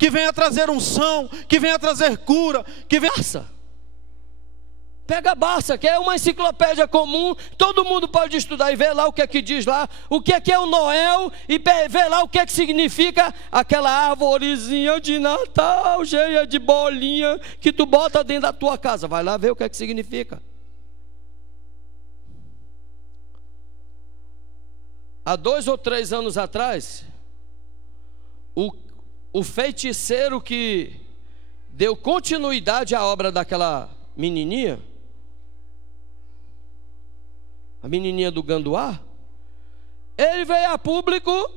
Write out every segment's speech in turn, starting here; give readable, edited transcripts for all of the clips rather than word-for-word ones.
que venha trazer unção, que venha trazer cura, que venha... Pega a Barça, que é uma enciclopédia comum, todo mundo pode estudar e ver lá o que é que diz lá, o que é o Noel, e ver lá o que é que significa aquela arvorezinha de Natal, cheia de bolinha, que tu bota dentro da tua casa. Vai lá ver o que é que significa. Há 2 ou 3 anos atrás, o feiticeiro que deu continuidade à obra daquela menininha, a menininha do Ganduá, ele veio a público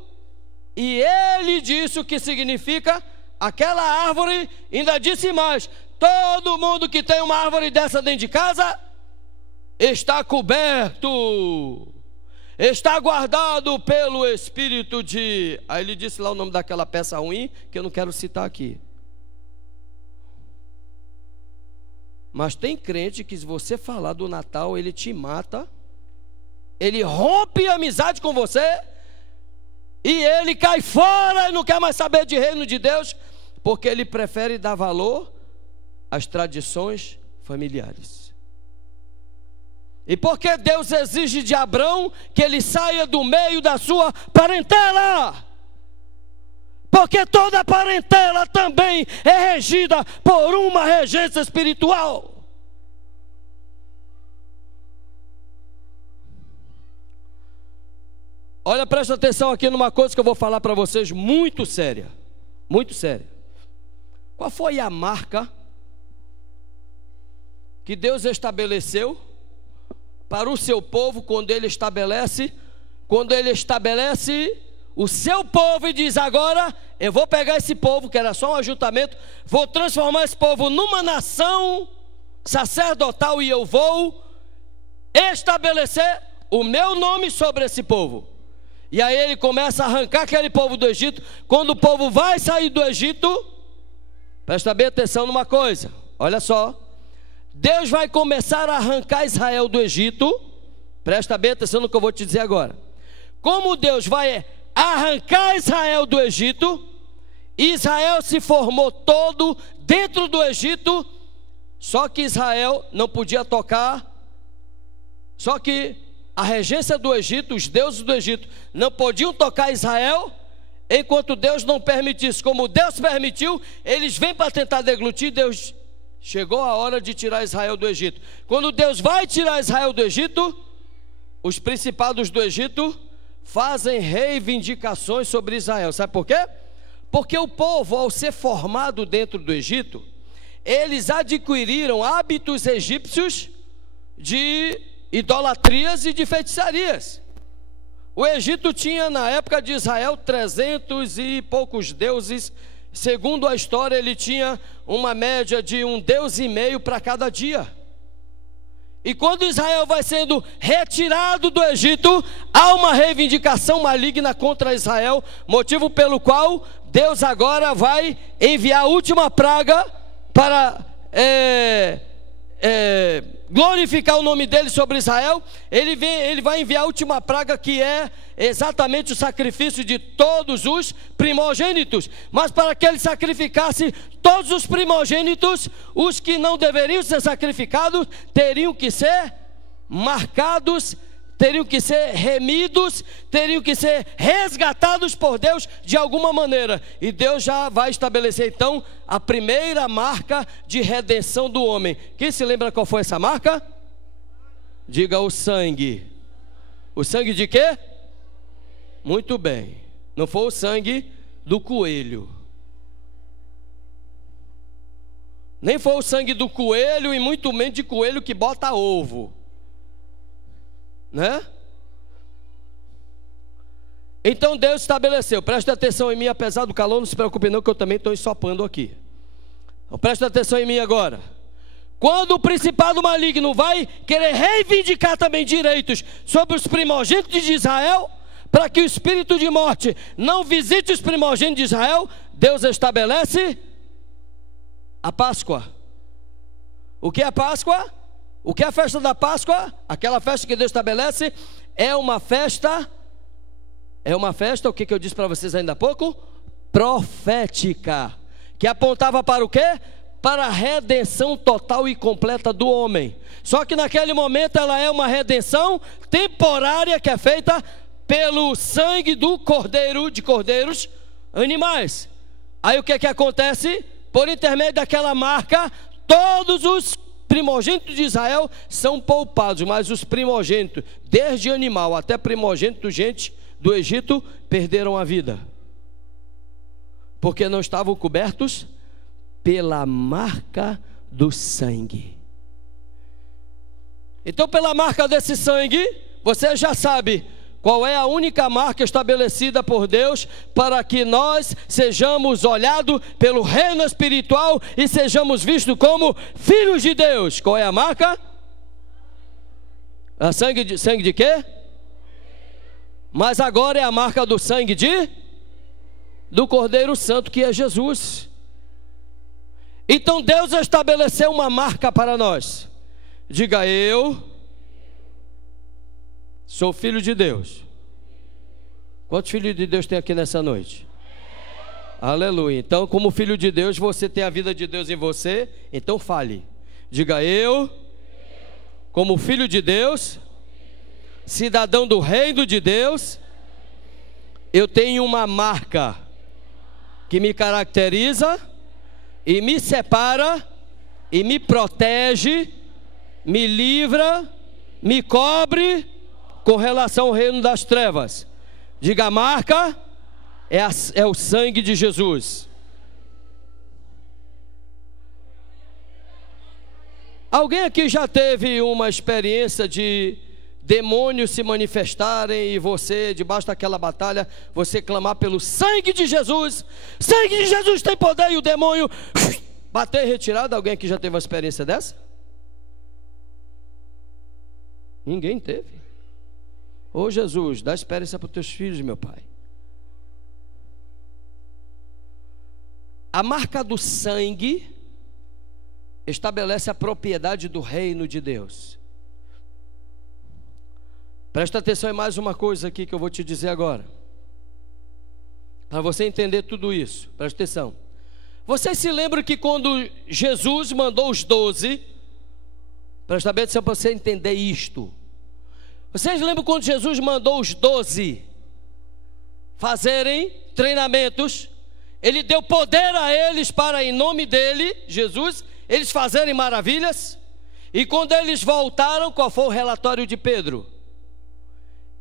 e ele disse o que significa aquela árvore, ainda disse mais: todo mundo que tem uma árvore dessa dentro de casa está coberto, está guardado pelo espírito de... Aí ele disse lá o nome daquela peça ruim, que eu não quero citar aqui. Mas tem crente que se você falar do Natal, ele te mata, ele rompe a amizade com você, e ele cai fora e não quer mais saber de reino de Deus, porque ele prefere dar valor às tradições familiares. E porque Deus exige de Abrão que ele saia do meio da sua parentela, porque toda parentela também é regida por uma regência espiritual. Olha, presta atenção aqui numa coisa que eu vou falar para vocês, muito séria, muito séria. Qual foi a marca que Deus estabeleceu para o seu povo quando Ele estabelece o seu povo e diz: agora eu vou pegar esse povo, que era só um ajuntamento, vou transformar esse povo numa nação sacerdotal e eu vou estabelecer o meu nome sobre esse povo. E aí ele começa a arrancar aquele povo do Egito. Quando o povo vai sair do Egito, presta bem atenção numa coisa, olha só, Deus vai começar a arrancar Israel do Egito. Presta bem atenção no que eu vou te dizer agora. Como Deus vai arrancar Israel do Egito, Israel se formou todo dentro do Egito, só que Israel não podia tocar, só que a regência do Egito, os deuses do Egito não podiam tocar Israel, enquanto Deus não permitisse. Como Deus permitiu, eles vêm para tentar deglutir. Deus, chegou a hora de tirar Israel do Egito. Quando Deus vai tirar Israel do Egito, os principados do Egito fazem reivindicações sobre Israel. Sabe por quê? Porque o povo, ao ser formado dentro do Egito, eles adquiriram hábitos egípcios de idolatrias e de feitiçarias. O Egito tinha na época de Israel 300 e poucos deuses. Segundo a história, ele tinha uma média de 1,5 deus para cada dia. E quando Israel vai sendo retirado do Egito, há uma reivindicação maligna contra Israel, motivo pelo qual Deus agora vai enviar a última praga para glorificar o nome dele sobre Israel. Ele vai enviar a última praga, que é exatamente o sacrifício de todos os primogênitos. Mas para que ele sacrificasse todos os primogênitos, os que não deveriam ser sacrificados teriam que ser marcados, teriam que ser remidos, teriam que ser resgatados por Deus de alguma maneira. E Deus já vai estabelecer então a primeira marca de redenção do homem. Quem se lembra qual foi essa marca? Diga: o sangue. O sangue de quê? Muito bem, não foi o sangue do coelho, nem foi o sangue do coelho, e muito menos de coelho que bota ovo, né? Então Deus estabeleceu, presta atenção em mim, apesar do calor, não se preocupe não, que eu também estou ensopando aqui. Então, presta atenção em mim agora. Quando o principado maligno vai querer reivindicar também direitos sobre os primogênitos de Israel, para que o espírito de morte não visite os primogênitos de Israel, Deus estabelece a Páscoa. O que é a Páscoa? O que é a festa da Páscoa? Aquela festa que Deus estabelece é uma festa, o que eu disse para vocês ainda há pouco? Profética. que apontava para o quê? Para a redenção total e completa do homem. Só que naquele momento ela é uma redenção temporária que é feita pelo sangue do cordeiro, de cordeiros animais. Aí o que acontece? Por intermédio daquela marca, todos os primogênitos de Israel são poupados, mas os primogênitos, desde animal até primogênito, gente do Egito, perderam a vida, porque não estavam cobertos pela marca do sangue. Então, pela marca desse sangue, você já sabe qual é a única marca estabelecida por Deus para que nós sejamos olhados pelo reino espiritual e sejamos vistos como filhos de Deus. Qual é a marca? A sangue de quê? Mas agora é a marca do sangue do Cordeiro Santo, que é Jesus. Então Deus estabeleceu uma marca para nós. Diga: eu sou filho de Deus. Quantos filhos de Deus tem aqui nessa noite? Aleluia. Então, como filho de Deus, você tem a vida de Deus em você. Então fale. Diga: eu, como filho de Deus, cidadão do reino de Deus, eu tenho uma marca que me caracteriza e me separa e me protege, me livra, me cobre com relação ao reino das trevas. Diga: a marca é o sangue de Jesus. Alguém aqui já teve uma experiência de demônios se manifestarem e você, debaixo daquela batalha, você clamar pelo sangue de Jesus? Sangue de Jesus tem poder, e o demônio bater em retirada? Alguém aqui já teve uma experiência dessa? Ninguém teve. Ô Jesus, dá experiência para os teus filhos, meu Pai. A marca do sangue estabelece a propriedade do reino de Deus. Presta atenção em mais uma coisa aqui que eu vou te dizer agora, para você entender tudo isso. Presta atenção. Vocês se lembram que quando Jesus mandou os 12, presta bem atenção para você entender isto. Vocês lembram quando Jesus mandou os 12 fazerem treinamentos? Ele deu poder a eles para, em nome dele, Jesus, eles fazerem maravilhas. E quando eles voltaram, qual foi o relatório de Pedro?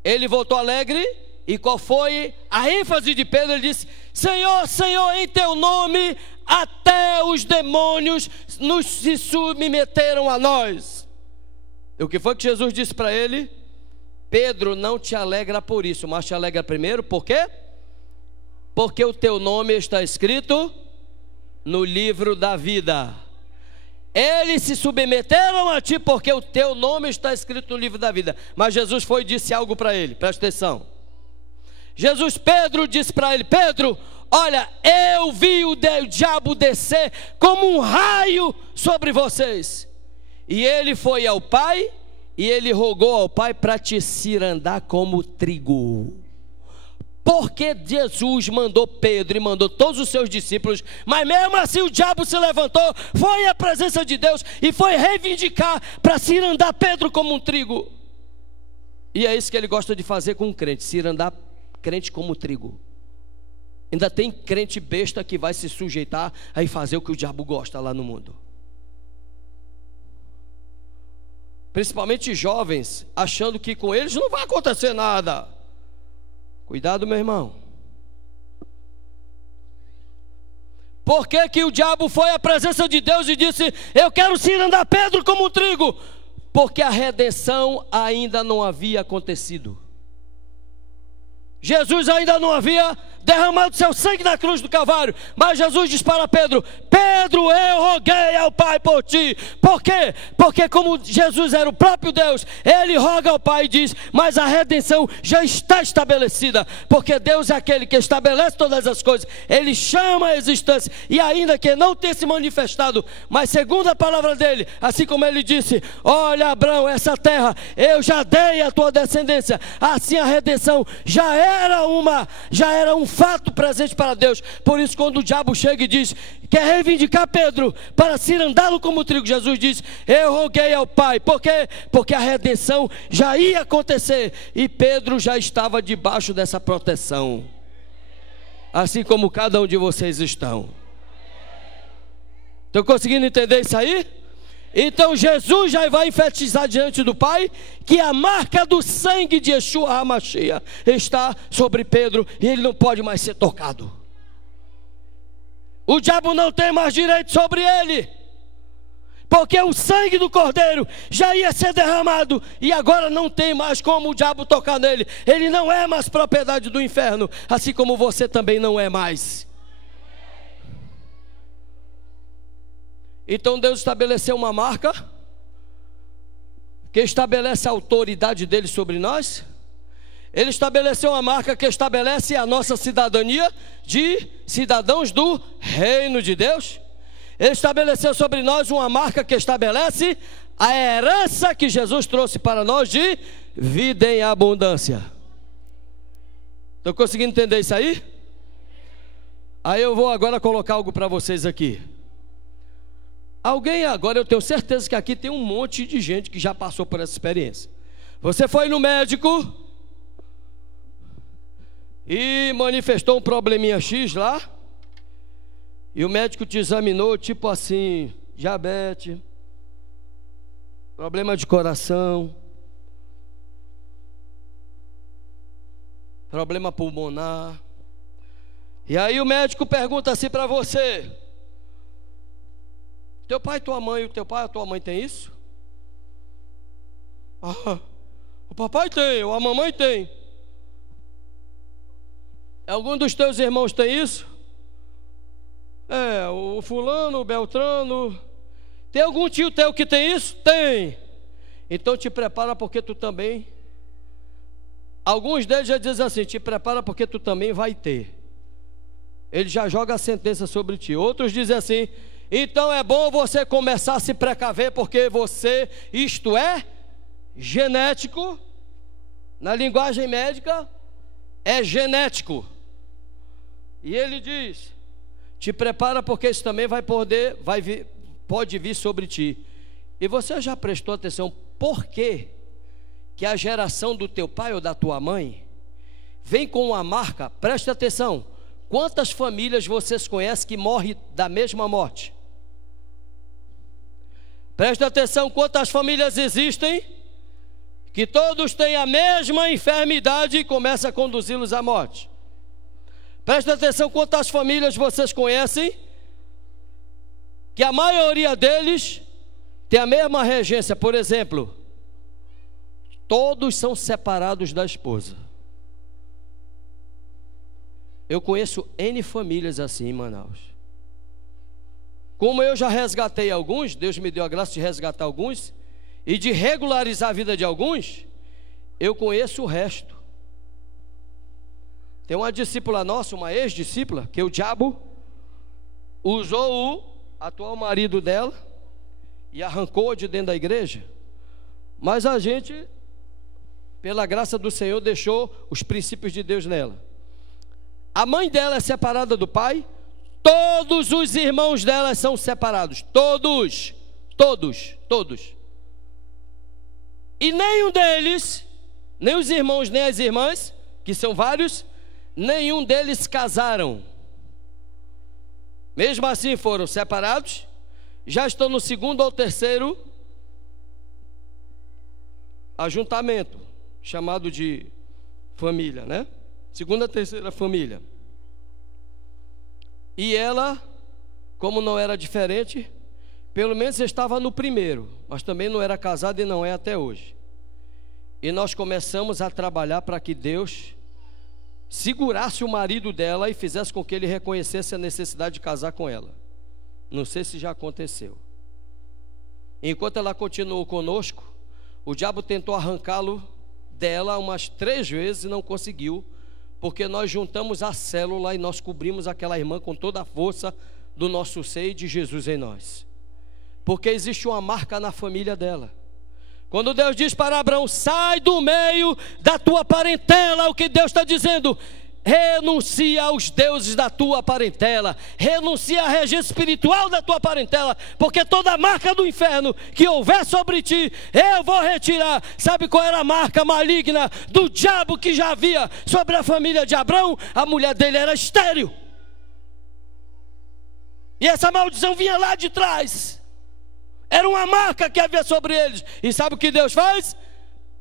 Ele voltou alegre. E qual foi a ênfase de Pedro? Ele disse: Senhor, Senhor, em teu nome até os demônios se submeteram a nós. E o que foi que Jesus disse para ele? Pedro, não te alegra por isso, mas te alegra primeiro, por quê? Porque o teu nome está escrito no livro da vida. Eles se submeteram a ti porque o teu nome está escrito no livro da vida. Mas Jesus foi e disse algo para ele, presta atenção. Pedro disse para ele: Pedro, olha, eu vi o diabo descer como um raio sobre vocês. E ele foi ao Pai e ele rogou ao Pai para te cirandar como trigo. Porque Jesus mandou Pedro e mandou todos os seus discípulos, mas mesmo assim o diabo se levantou, foi à presença de Deus e foi reivindicar para cirandar Pedro como um trigo. E é isso que ele gosta de fazer com o crente, cirandar crente como trigo. Ainda tem crente besta que vai se sujeitar a fazer o que o diabo gosta lá no mundo. Principalmente jovens, achando que com eles não vai acontecer nada. Cuidado, meu irmão. Por que que o diabo foi à presença de Deus e disse: eu quero cirandar Pedro como um trigo? Porque a redenção ainda não havia acontecido. Jesus ainda não havia derramado seu sangue na cruz do Calvário. Mas Jesus diz para Pedro: Pedro, eu roguei ao Pai por ti. Por quê? Porque como Jesus era o próprio Deus, ele roga ao Pai e diz: mas a redenção já está estabelecida. Porque Deus é aquele que estabelece todas as coisas. Ele chama a existência. E ainda que não tenha se manifestado, mas segundo a palavra dele, assim como ele disse: olha, Abraão, essa terra eu já dei à tua descendência. Assim a redenção já é era um fato presente para Deus. Por isso, quando o diabo chega e diz: quer reivindicar Pedro para cirandá-lo como trigo, Jesus diz: eu roguei ao Pai. Por quê? Porque a redenção já ia acontecer e Pedro já estava debaixo dessa proteção, assim como cada um de vocês estão. Estão conseguindo entender isso aí? Então Jesus já vai enfatizar diante do Pai que a marca do sangue de Yeshua HaMashiach está sobre Pedro e ele não pode mais ser tocado. O diabo não tem mais direito sobre ele, porque o sangue do Cordeiro já ia ser derramado e agora não tem mais como o diabo tocar nele. Ele não é mais propriedade do inferno, assim como você também não é mais. Então Deus estabeleceu uma marca que estabelece a autoridade dele sobre nós. Ele estabeleceu uma marca que estabelece a nossa cidadania de cidadãos do reino de Deus. Ele estabeleceu sobre nós uma marca que estabelece a herança que Jesus trouxe para nós de vida em abundância. Estão conseguindo entender isso aí? Aí eu vou agora colocar algo para vocês aqui. Alguém agora, eu tenho certeza que aqui tem um monte de gente que já passou por essa experiência. Você foi no médico e manifestou um probleminha X lá, e o médico te examinou, tipo assim, diabetes, problema de coração, problema pulmonar. E aí o médico pergunta assim para você: teu pai, tua mãe, o teu pai, a tua mãe tem isso? Ah, o papai tem, ou a mamãe tem. Algum dos teus irmãos tem isso? É, o fulano, o beltrano. Tem algum tio teu que tem isso? Tem. Então te prepara porque tu também. Alguns deles já dizem assim: te prepara porque tu também vai ter. Ele já joga a sentença sobre ti. Outros dizem assim: então é bom você começar a se precaver, porque você, isto é genético. Na linguagem médica é genético. E ele diz: te prepara porque isso também pode vir sobre ti. E você já prestou atenção por quê que a geração do teu pai ou da tua mãe vem com uma marca? Preste atenção. Quantas famílias vocês conhecem que morrem da mesma morte? Preste atenção, quantas famílias existem que todos têm a mesma enfermidade e começa a conduzi-los à morte. Preste atenção, quantas famílias vocês conhecem que a maioria deles tem a mesma regência. Por exemplo, todos são separados da esposa. Eu conheço N famílias assim em Manaus. Como eu já resgatei alguns, Deus me deu a graça de resgatar alguns e de regularizar a vida de alguns, eu conheço o resto. Tem uma discípula nossa, uma ex-discípula, que o diabo usou o atual marido dela e arrancou de dentro da igreja, mas a gente, pela graça do Senhor, deixou os princípios de Deus nela. A mãe dela é separada do pai. Todos os irmãos dela são separados. Todos. E nenhum deles, nem os irmãos nem as irmãs, que são vários, nenhum deles casaram. Mesmo assim foram separados. Já estão no segundo ou terceiro ajuntamento, chamado de família, né? Segunda, terceira família. E ela, como não era diferente, pelo menos estava no primeiro, mas também não era casada e não é até hoje. E nós começamos a trabalhar para que Deus segurasse o marido dela e fizesse com que ele reconhecesse a necessidade de casar com ela. Não sei se já aconteceu. Enquanto ela continuou conosco, o diabo tentou arrancá-lo dela umas 3 vezes e não conseguiu, porque nós juntamos a célula e nós cobrimos aquela irmã com toda a força do nosso seio de Jesus em nós. Porque existe uma marca na família dela. Quando Deus diz para Abraão, sai do meio da tua parentela, o que Deus está dizendo? Renuncia aos deuses da tua parentela, renuncia à regência espiritual da tua parentela, porque toda marca do inferno que houver sobre ti, eu vou retirar. Sabe qual era a marca maligna do diabo que já havia sobre a família de Abraão? A mulher dele era estéril, e essa maldição vinha lá de trás, era uma marca que havia sobre eles. E sabe o que Deus faz?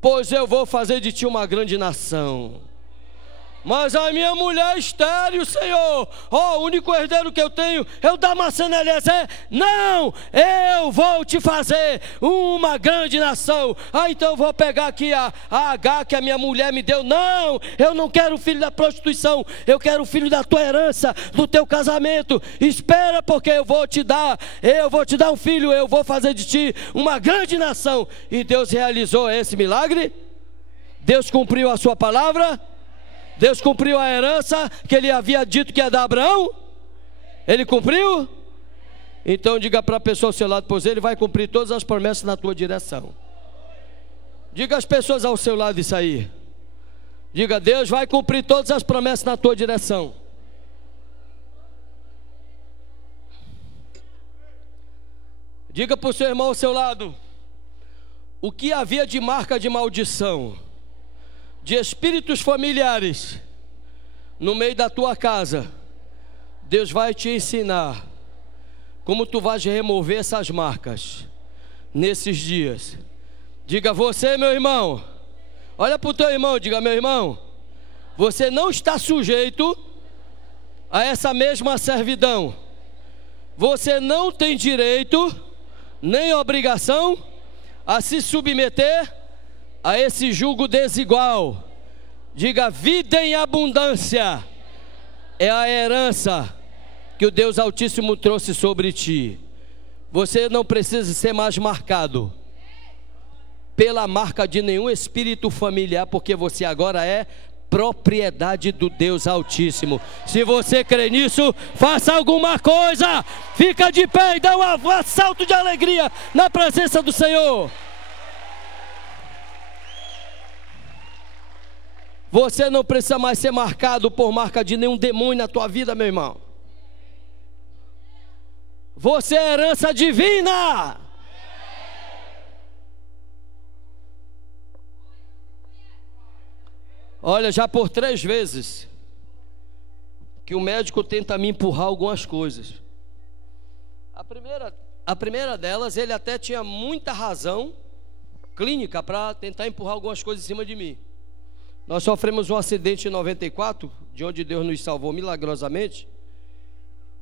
Pois eu vou fazer de ti uma grande nação. Mas a minha mulher é estéril, Senhor. O único herdeiro que eu tenho é o Damasceno Eliezer. Não, eu vou te fazer uma grande nação. Então eu vou pegar aqui a H que a minha mulher me deu. Não, eu não quero o filho da prostituição, eu quero o filho da tua herança, do teu casamento. Espera, porque eu vou te dar um filho, eu vou fazer de ti uma grande nação. E Deus realizou esse milagre. Deus cumpriu a sua palavra. Deus cumpriu a herança que ele havia dito que ia dar a Abraão. Ele cumpriu? Então diga para a pessoa ao seu lado, pois ele vai cumprir todas as promessas na tua direção. Diga às pessoas ao seu lado isso aí. Diga, Deus vai cumprir todas as promessas na tua direção. Diga para o seu irmão ao seu lado, o que havia de marca de maldição, de espíritos familiares no meio da tua casa, Deus vai te ensinar como tu vais remover essas marcas nesses dias. Diga, você, meu irmão, olha para o teu irmão, diga, meu irmão, você não está sujeito a essa mesma servidão. Você não tem direito nem obrigação a se submeter a esse jugo desigual. Diga, vida em abundância é a herança que o Deus Altíssimo trouxe sobre ti. Você não precisa ser mais marcado pela marca de nenhum espírito familiar, porque você agora é propriedade do Deus Altíssimo. Se você crê nisso, faça alguma coisa, fica de pé e dá um salto de alegria na presença do Senhor. Você não precisa mais ser marcado por marca de nenhum demônio na tua vida, meu irmão. Você é herança divina. Olha, já por 3 vezes que o médico tenta me empurrar algumas coisas. A primeira delas, ele até tinha muita razão clínica para tentar empurrar algumas coisas em cima de mim. Nós sofremos um acidente em 94, de onde Deus nos salvou milagrosamente.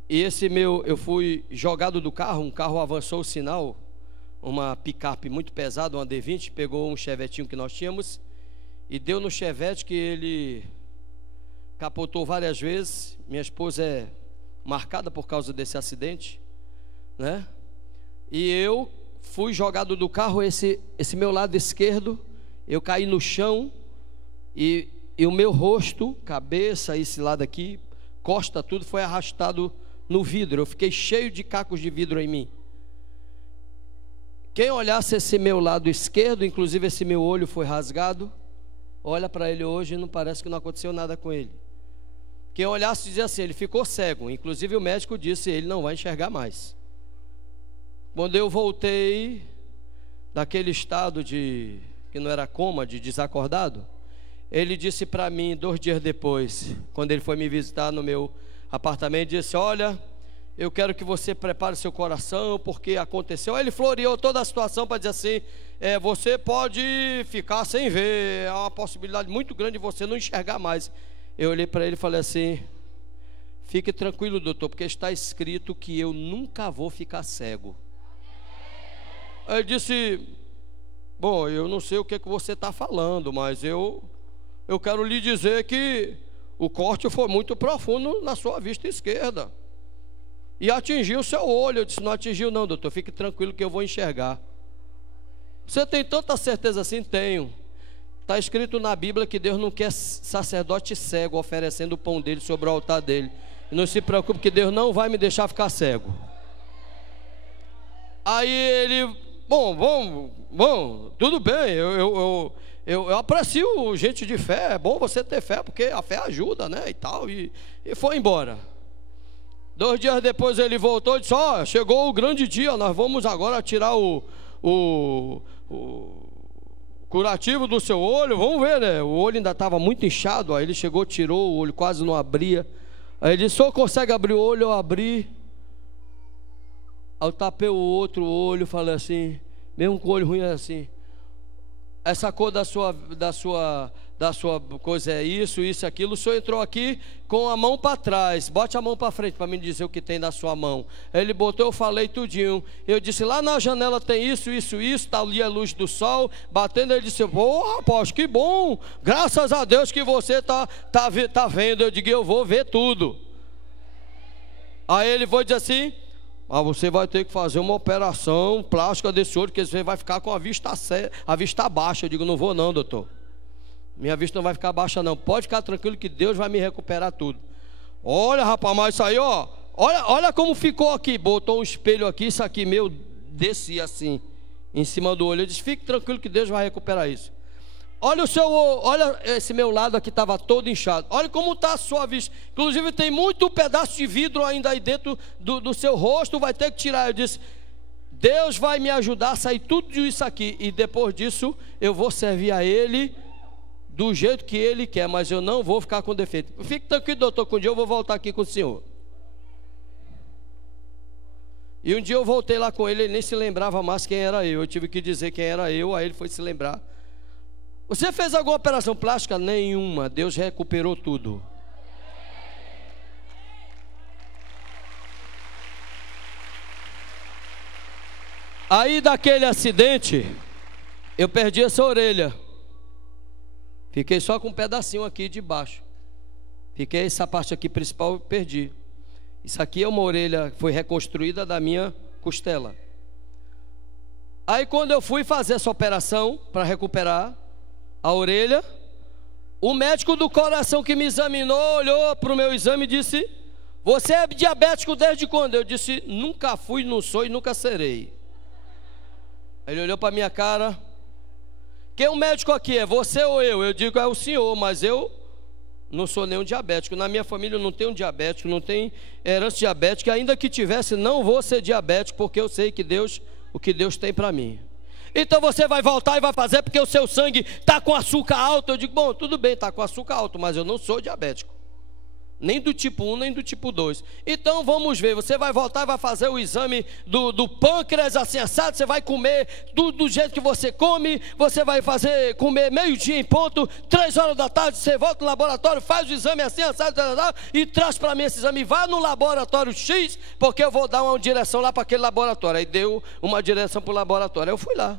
E eu fui jogado do carro, um carro avançou o sinal, uma picape muito pesada, uma D20, pegou um chevetinho que nós tínhamos e deu no chevette, que ele capotou várias vezes. Minha esposa é marcada por causa desse acidente, né? E eu fui jogado do carro, esse meu lado esquerdo, eu caí no chão. E o meu rosto, cabeça, esse lado aqui, costa, tudo foi arrastado no vidro. Eu fiquei cheio de cacos de vidro em mim. Quem olhasse esse meu lado esquerdo, inclusive esse meu olho foi rasgado, olha para ele hoje e não parece que não aconteceu nada com ele. Quem olhasse dizia assim, ele ficou cego. Inclusive o médico disse, ele não vai enxergar mais. Quando eu voltei daquele estado que não era coma, de desacordado, ele disse para mim 2 dias depois, quando ele foi me visitar no meu apartamento, disse, olha, eu quero que você prepare seu coração, porque aconteceu. Aí ele floreou toda a situação para dizer assim, você pode ficar sem ver, há uma possibilidade muito grande de você não enxergar mais. Eu olhei para ele e falei assim, fique tranquilo, doutor, porque está escrito que eu nunca vou ficar cego. Aí ele disse, bom, eu não sei o que você está falando, mas eu quero lhe dizer que o corte foi muito profundo na sua vista esquerda e atingiu o seu olho. Eu disse, não atingiu não, doutor, fique tranquilo que eu vou enxergar. Você tem tanta certeza assim? Tenho. Está escrito na Bíblia que Deus não quer sacerdote cego oferecendo o pão dele sobre o altar dele. E não se preocupe que Deus não vai me deixar ficar cego. Aí ele Bom, tudo bem, eu aprecio gente de fé, é bom você ter fé, porque a fé ajuda, né, e tal, e foi embora. 2 dias depois ele voltou e disse: ó, chegou o grande dia, nós vamos agora tirar o curativo do seu olho, vamos ver, né, o olho ainda estava muito inchado. Aí ele chegou, tirou, o olho quase não abria. Aí ele disse: só consegue abrir o olho? Eu abri. Aí eu tapei o outro olho, falei assim, mesmo com o olho ruim, assim: essa cor da sua coisa é isso, aquilo. O senhor entrou aqui com a mão para trás, bote a mão para frente para me dizer o que tem na sua mão. Aí ele botou, eu falei tudinho. Eu disse: lá na janela tem isso, está ali a luz do sol batendo. Ele disse: pô, rapaz, que bom, graças a Deus que você tá vendo. Eu digo: eu vou ver tudo. Aí ele foi dizer assim: você vai ter que fazer uma operação plástica desse olho, que você vai ficar com a vista baixa. Eu digo: não vou não, doutor, minha vista não vai ficar baixa não, pode ficar tranquilo que Deus vai me recuperar tudo. Olha, rapaz, mas isso aí, ó, olha como ficou aqui. Botou um espelho aqui, isso aqui meu descia assim em cima do olho. Eu disse: fique tranquilo que Deus vai recuperar isso. Olha olha esse meu lado aqui, estava todo inchado. Olha como está a sua vista. Inclusive tem muito pedaço de vidro ainda aí dentro do seu rosto, vai ter que tirar. Eu disse: Deus vai me ajudar a sair tudo isso aqui, e depois disso eu vou servir a Ele do jeito que Ele quer, mas eu não vou ficar com defeito. Fique tranquilo, doutor, que um dia eu vou voltar aqui com o senhor. E um dia eu voltei lá com ele nem se lembrava mais quem era eu. Eu tive que dizer quem era eu, aí ele foi se lembrar. Você fez alguma operação plástica? Nenhuma. Deus recuperou tudo. Aí daquele acidente, eu perdi essa orelha. Fiquei só com um pedacinho aqui de baixo. Fiquei essa parte aqui principal, eu perdi. Isso aqui é uma orelha que foi reconstruída da minha costela. Aí quando eu fui fazer essa operação para recuperar a orelha, o médico do coração que me examinou olhou para o meu exame e disse: você é diabético desde quando? Eu disse: nunca fui, não sou e nunca serei. Ele olhou para a minha cara: quem é o médico aqui, é você ou eu? Eu digo: é o senhor, mas eu não sou nenhum diabético. Na minha família não tem um diabético, não tem herança diabética. Ainda que tivesse, não vou ser diabético, porque eu sei que o que Deus tem para mim. Então você vai voltar e vai fazer porque o seu sangue está com açúcar alto. Eu digo: bom, tudo bem, está com açúcar alto, mas eu não sou diabético, nem do tipo 1, nem do tipo 2. Então vamos ver, você vai voltar e vai fazer o exame do pâncreas assim assado. Você vai comer do jeito que você come. Você vai comer meio-dia em ponto, 3 horas da tarde, você volta no laboratório, faz o exame assim assado e traz para mim esse exame. Vá no laboratório X, porque eu vou dar uma direção lá para aquele laboratório. Aí deu uma direção para o laboratório. Eu fui lá.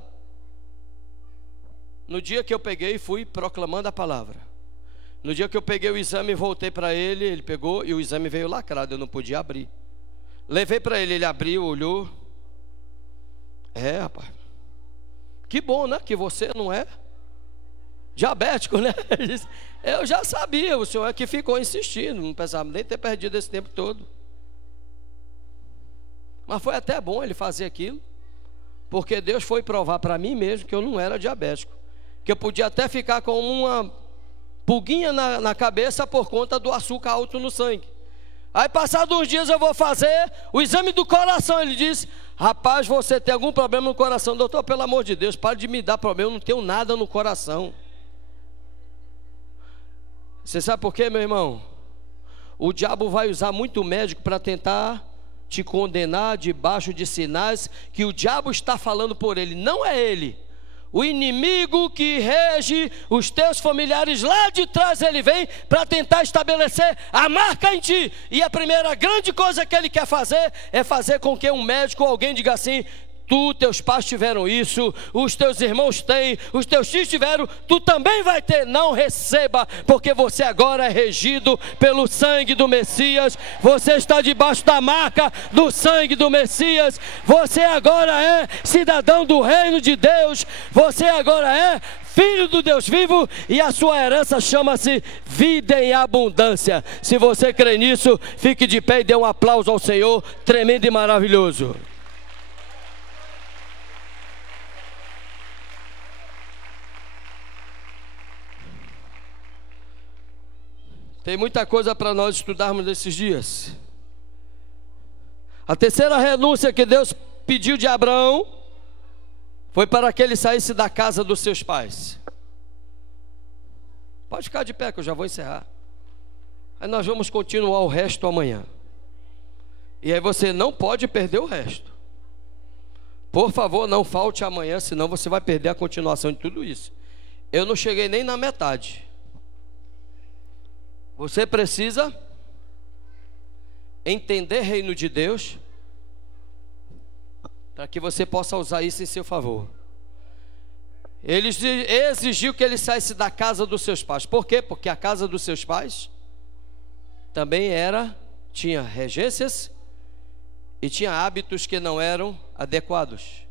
No dia que eu peguei, fui proclamando a palavra. No dia que eu peguei o exame e voltei para ele, ele pegou e o exame veio lacrado, eu não podia abrir. Levei para ele, ele abriu, olhou. É, rapaz, que bom, né, que você não é diabético, né? Ele disse: eu já sabia, o senhor é que ficou insistindo, não pensava nem ter perdido esse tempo todo. Mas foi até bom ele fazer aquilo, porque Deus foi provar para mim mesmo que eu não era diabético, que eu podia até ficar com uma pulguinha na cabeça por conta do açúcar alto no sangue. Aí passados uns dias eu vou fazer o exame do coração. Ele disse: rapaz, você tem algum problema no coração? Doutor, pelo amor de Deus, para de me dar problema, eu não tenho nada no coração. Você sabe por quê, meu irmão? O diabo vai usar muito médico para tentar te condenar debaixo de sinais que o diabo está falando por ele. Não é ele. O inimigo que rege os teus familiares lá de trás, ele vem para tentar estabelecer a marca em ti. E a primeira grande coisa que ele quer fazer é fazer com que um médico ou alguém diga assim: teus pais tiveram isso, os teus irmãos têm, os teus tios tiveram, tu também vai ter. Não receba, porque você agora é regido pelo sangue do Messias. Você está debaixo da marca do sangue do Messias. Você agora é cidadão do reino de Deus. Você agora é filho do Deus vivo, e a sua herança chama-se vida em abundância. Se você crê nisso, fique de pé e dê um aplauso ao Senhor, tremendo e maravilhoso. Tem muita coisa para nós estudarmos nesses dias. A terceira renúncia que Deus pediu de Abraão foi para que ele saísse da casa dos seus pais. Pode ficar de pé que eu já vou encerrar. Aí nós vamos continuar o resto amanhã. E aí você não pode perder o resto. Por favor, não falte amanhã, senão você vai perder a continuação de tudo isso. Eu não cheguei nem na metade. Você precisa entender o reino de Deus para que você possa usar isso em seu favor. Ele exigiu que ele saísse da casa dos seus pais. Por quê? Porque a casa dos seus pais também tinha regências e tinha hábitos que não eram adequados.